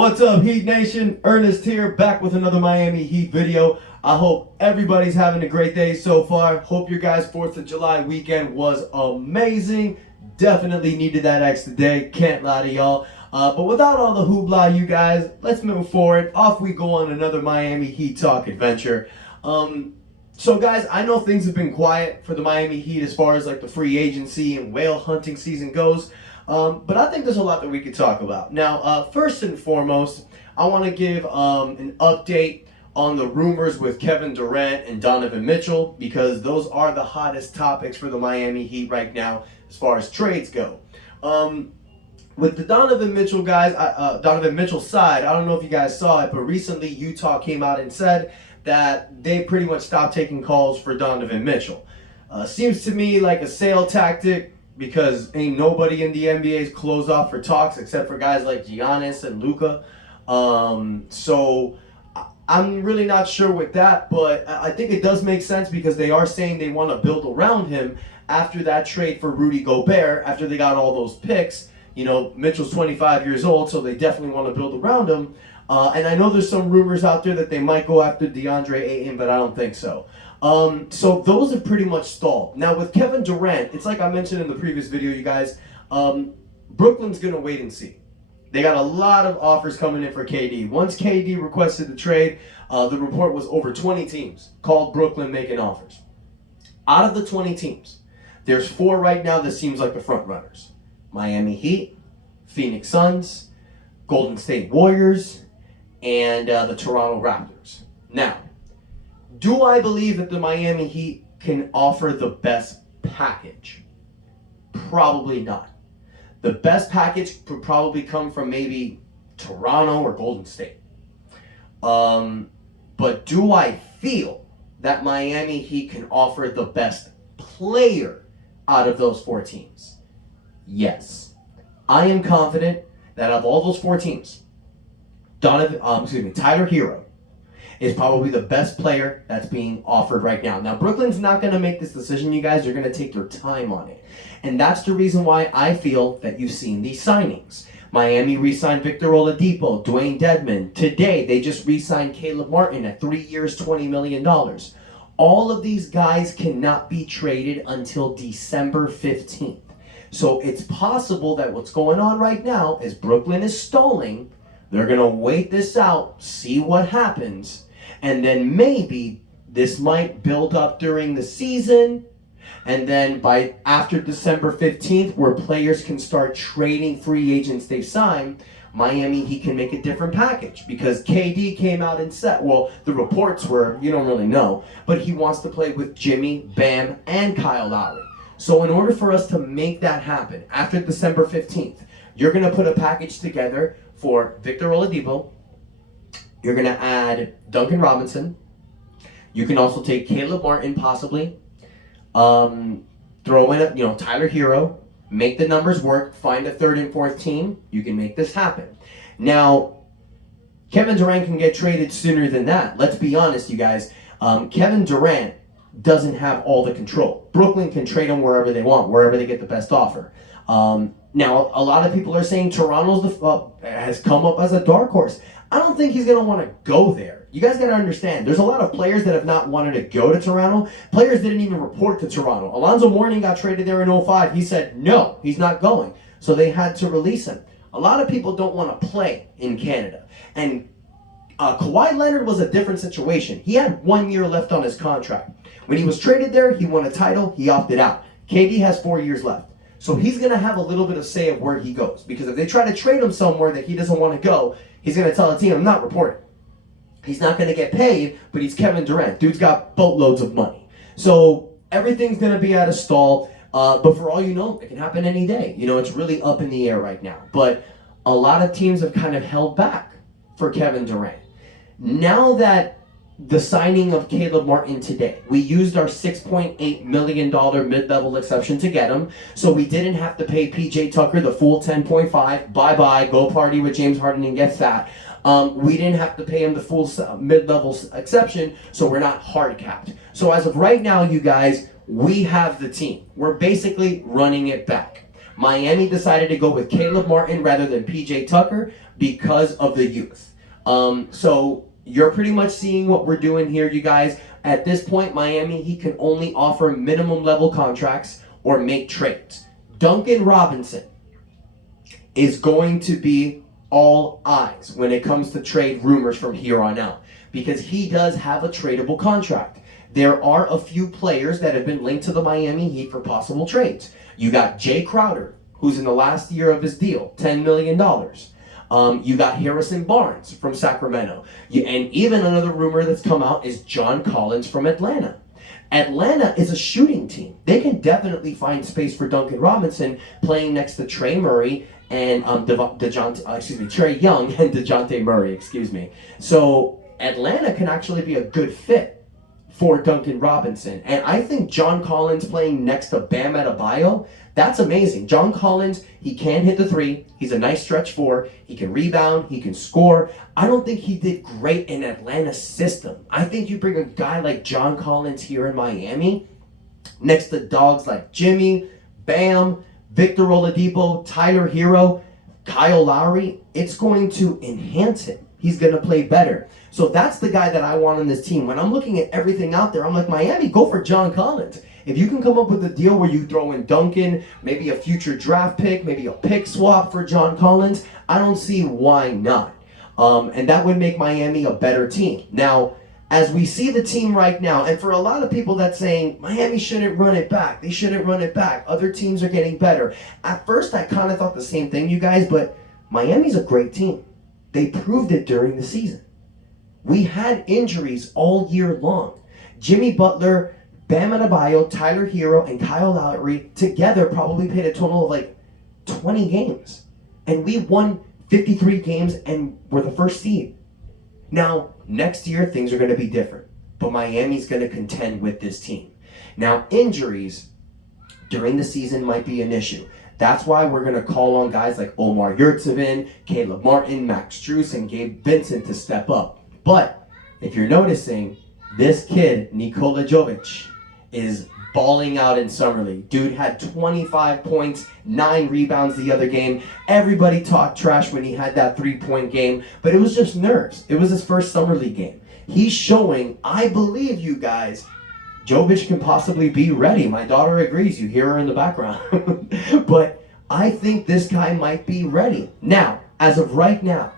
What's up, Heat Nation? Ernest here, back with another Miami Heat video. I hope everybody's having a great day so far. Hope your guys' 4th of July weekend was amazing. Definitely needed that extra day, can't lie to y'all. But without all the hoopla, you guys, let's move forward. Off we go on another Miami Heat talk adventure. So guys, I know things have been quiet for the Miami Heat as far as like the free agency and whale hunting season goes. But I think there's a lot that we could talk about. Now, first and foremost, I want to give an update on the rumors with Kevin Durant and Donovan Mitchell, because those are the hottest topics for the Miami Heat right now as far as trades go. With the Donovan Mitchell guys, Donovan Mitchell side, I don't know if you guys saw it, but recently Utah came out and said that they pretty much stopped taking calls for Donovan Mitchell. Seems to me like a sale tactic, because ain't nobody in the NBA's closed off for talks except for guys like Giannis and Luka. So I'm really not sure with that, but I think it does make sense because they are saying they want to build around him after that trade for Rudy Gobert, after they got all those picks. You know, Mitchell's 25 years old, so they definitely want to build around him. And I know there's some rumors out there that they might go after DeAndre Ayton, but I don't think so. So those have pretty much stalled. Now with Kevin Durant, it's like I mentioned in the previous video, you guys, Brooklyn's going to wait and see. They got a lot of offers coming in for KD. Once KD requested the trade, the report was over 20 teams called Brooklyn making offers. Out of the 20 teams, there's 4 right now that seems like the front runners. Miami Heat, Phoenix Suns, Golden State Warriors, and the Toronto Raptors. Now, do I believe that the Miami Heat can offer the best package? Probably not. The best package would probably come from maybe Toronto or Golden State. But do I feel that Miami Heat can offer the best player out of those 4 teams? Yes. I am confident that of all those 4 teams, Tyler Hero is probably the best player that's being offered right now. Now, Brooklyn's not going to make this decision, you guys. They're going to take their time on it. And that's the reason why I feel that you've seen these signings. Miami re-signed Victor Oladipo, Dwayne Dedmon. Today, they just re-signed Caleb Martin at 3 years, $20 million. All of these guys cannot be traded until December 15th. So it's possible that what's going on right now is Brooklyn is stalling. They're going to wait this out, see what happens, and then maybe this might build up during the season, and then by after December 15th, where players can start trading free agents they've signed, Miami Heat can make a different package, because KD came out and said, well, the reports were, you don't really know, but he wants to play with Jimmy, Bam, and Kyle Lowry. So in order for us to make that happen after December 15th, you're going to put a package together for Victor Oladipo. You're going to add Duncan Robinson. You can also take Caleb Martin possibly. Throw in Tyler Hero. Make the numbers work. Find a 3rd and 4th team. You can make this happen. Now, Kevin Durant can get traded sooner than that. Let's be honest, you guys. Kevin Durant doesn't have all the control. Brooklyn can trade him wherever they want, wherever they get the best offer. Now, a lot of people are saying Toronto's has come up as a dark horse. I don't think he's going to want to go there. You guys got to understand, there's a lot of players that have not wanted to go to Toronto. Players didn't even report to Toronto. Alonzo Mourning got traded there in 2005. He said, no, he's not going. So they had to release him. A lot of people don't want to play in Canada. And Kawhi Leonard was a different situation. He had 1 year left on his contract. When he was traded there, he won a title. He opted out. KD has 4 years left. So he's going to have a little bit of say of where he goes. Because if they try to trade him somewhere that he doesn't want to go, he's going to tell the team, I'm not reporting. He's not going to get paid, but he's Kevin Durant. Dude's got boatloads of money. So everything's going to be at a stall. But for all you know, it can happen any day. You know, it's really up in the air right now. But a lot of teams have kind of held back for Kevin Durant. Now that the signing of Caleb Martin today, we used our $6.8 million mid-level exception to get him, so we didn't have to pay PJ Tucker the full 10.5. Bye-bye, go party with James Harden and get fat. We didn't have to pay him the full mid-level exception, so we're not hard capped. So as of right now, you guys, we have the team. We're basically running it back. Miami decided to go with Caleb Martin rather than PJ Tucker. because of the youth. So you're pretty much seeing what we're doing here, you guys. At this point, Miami, he can only offer minimum level contracts or make trades. Duncan Robinson is going to be all eyes when it comes to trade rumors from here on out, because he does have a tradable contract. There are a few players that have been linked to the Miami Heat for possible trades. You got Jay Crowder, who's in the last year of his deal, $10 million. You got Harrison Barnes from Sacramento. And even another rumor that's come out is John Collins from Atlanta. Atlanta is a shooting team. They can definitely find space for Duncan Robinson playing next to Trey Murray and Trey Young and DeJounte Murray, So Atlanta can actually be a good fit for Duncan Robinson. And I think John Collins playing next to Bam Adebayo, that's amazing. John Collins, he can hit the three. He's a nice stretch four. He can rebound. He can score. I don't think he did great in Atlanta's system. I think you bring a guy like John Collins here in Miami next to dogs like Jimmy, Bam, Victor Oladipo, Tyler Hero, Kyle Lowry, it's going to enhance him. He's going to play better. So that's the guy that I want on this team. When I'm looking at everything out there, I'm like, Miami, go for John Collins. If you can come up with a deal where you throw in Duncan, maybe a future draft pick, maybe a pick swap for John Collins, I don't see why not. And that would make Miami a better team. Now, as we see the team right now, and for a lot of people that's saying, Miami shouldn't run it back. They shouldn't run it back. Other teams are getting better. At first, I kind of thought the same thing, you guys, but Miami's a great team. They proved it during the season. We had injuries all year long. Jimmy Butler, Bam Adebayo, Tyler Hero, and Kyle Lowry together probably played a total of like 20 games. And we won 53 games and were the first seed. Now, next year, things are going to be different. But Miami's going to contend with this team. Now, injuries during the season might be an issue. That's why we're going to call on guys like Omar Yurtseven, Caleb Martin, Max Strus, and Gabe Vincent to step up. But if you're noticing, this kid, Nikola Jokic, is balling out in Summer League. Dude had 25 points, 9 rebounds the other game. Everybody talked trash when he had that 3-point game, but it was just nerves. It was his first Summer League game. He's showing, I believe you guys, Jokic can possibly be ready. My daughter agrees. You hear her in the background. But I think this guy might be ready. Now, as of right now,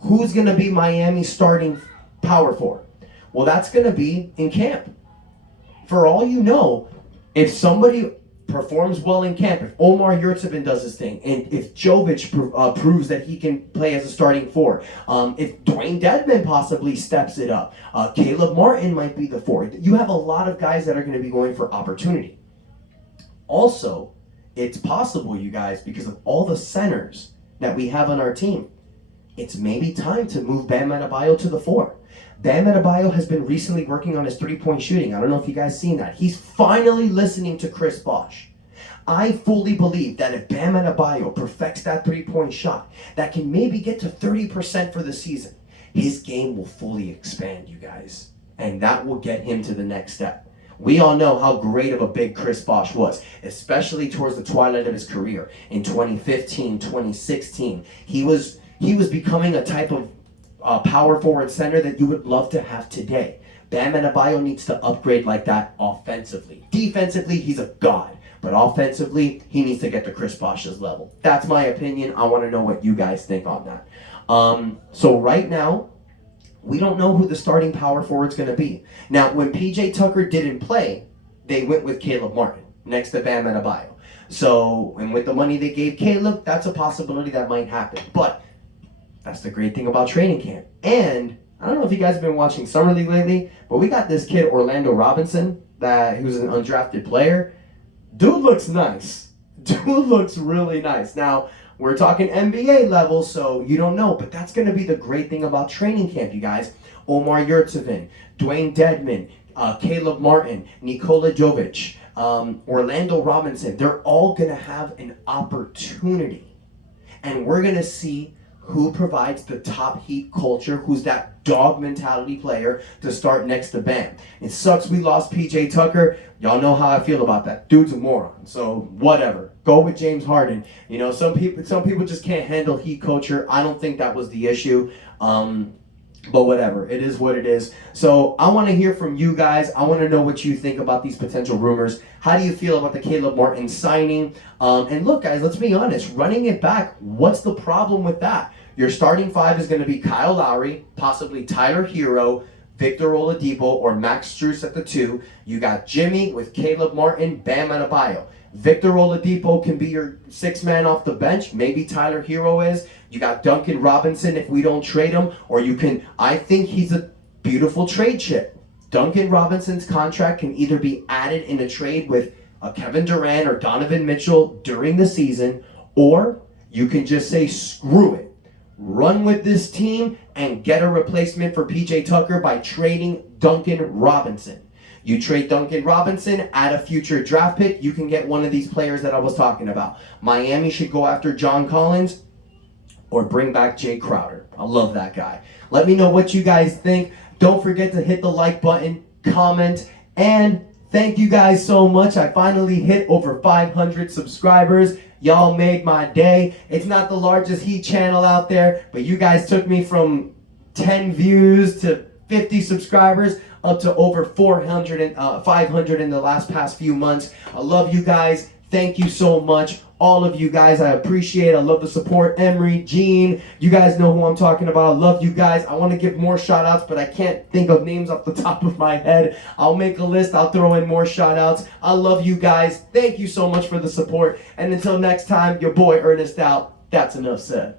who's going to be Miami's starting power forward? Well, that's going to be in camp. For all you know, if somebody performs well in camp, if Omar Yurtseven does his thing, and if Jokic proves that he can play as a starting four, if Dwayne Dedmon possibly steps it up, Caleb Martin might be the four. You have a lot of guys that are going to be going for opportunity. Also, it's possible, you guys, because of all the centers that we have on our team, it's maybe time to move Bam Adebayo to the four. Bam Adebayo has been recently working on his three-point shooting. I don't know if you guys seen that. He's finally listening to Chris Bosh. I fully believe that if Bam Adebayo perfects that three-point shot, that can maybe get to 30% for the season, his game will fully expand, you guys. And that will get him to the next step. We all know how great of a big Chris Bosh was, especially towards the twilight of his career. In 2015, 2016, he was becoming a type of power forward center that you would love to have today. Bam Adebayo needs to upgrade like that offensively. Defensively, he's a god. But offensively, he needs to get to Chris Bosh's level. That's my opinion. I want to know what you guys think on that. So right now, we don't know who the starting power forward's going to be. Now, when PJ Tucker didn't play, they went with Caleb Martin next to Bam Adebayo. So, and with the money they gave Caleb, that's a possibility that might happen. But that's the great thing about training camp. And I don't know if you guys have been watching Summer League lately, but we got this kid, Orlando Robinson, who's an undrafted player. Dude looks nice. Dude looks really nice. Now, we're talking NBA level, so you don't know, but that's going to be the great thing about training camp, you guys. Omar Yurtseven, Dwayne Dedmon, Caleb Martin, Nikola Jokic, Orlando Robinson, they're all going to have an opportunity. And we're going to see who provides the top Heat culture, who's that dog mentality player to start next to Bam. It sucks we lost PJ Tucker. Y'all know how I feel about that. Dude's a moron, so whatever. Go with James Harden. You know, some people just can't handle heat culture. I don't think that was the issue. But whatever, it is what it is. So I want to hear from you guys. I want to know what you think about these potential rumors. How do you feel about the Caleb Martin signing? And look, guys, let's be honest. Running it back, what's the problem with that? Your starting five is going to be Kyle Lowry, possibly Tyler Hero, Victor Oladipo, or Max Strus at the 2. You got Jimmy with Caleb Martin, Bam Adebayo. Victor Oladipo can be your 6th man off the bench. Maybe Tyler Hero is. You got Duncan Robinson if we don't trade him. Or you can, I think he's a beautiful trade chip. Duncan Robinson's contract can either be added in a trade with a Kevin Durant or Donovan Mitchell during the season, or you can just say, screw it. Run with this team and get a replacement for PJ Tucker by trading Duncan Robinson. You trade Duncan Robinson, add a future draft pick, you can get one of these players that I was talking about. Miami should go after John Collins or bring back Jay Crowder. I love that guy. Let me know what you guys think. Don't forget to hit the like button, comment, and thank you guys so much. I finally hit over 500 subscribers. Y'all made my day. It's not the largest Heat channel out there, but you guys took me from 10 views to 50 subscribers up to over 400 and 500 in the past few months. I love you guys. Thank you so much. All of you guys, I appreciate it. I love the support. Emery, Gene, you guys know who I'm talking about. I love you guys. I want to give more shout outs, but I can't think of names off the top of my head. I'll make a list. I'll throw in more shout outs. I love you guys. Thank you so much for the support. And until next time, your boy Ernest out. That's enough said.